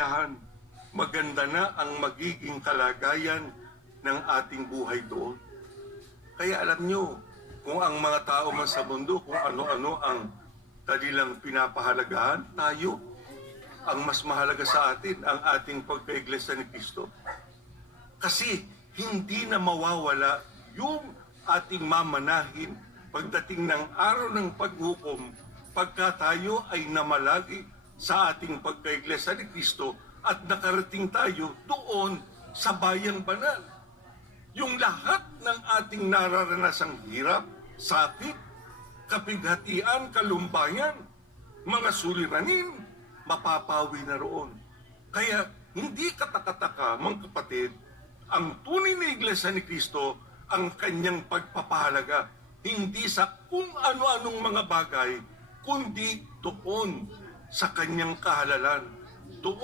Yan, maganda na ang magiging kalagayan ng ating buhay doon. Kaya alam nyo, kung ang mga tao man sa mundo, kung ano-ano ang kanilang pinapahalagahan, tayo, ang mas mahalaga sa atin, ang ating pagkaiglesia ni Kristo. Kasi hindi na mawawala yung ating mamanahin pagdating ng araw ng paghukom pagka tayo ay namalagi sa ating pagkaiglesia ni Kristo at nakarating tayo doon sa bayang banal. Yung lahat ng ating nararanasang hirap, sakit, kapighatian, kalumbayan, mga suliranin, mapapawi na roon. Kaya hindi katakataka, mga kapatid, ang tunay na iglesia ni Kristo ang kanyang pagpapahalaga, hindi sa kung ano-anong mga bagay, kundi doon sa kanyang kahalalan. Doon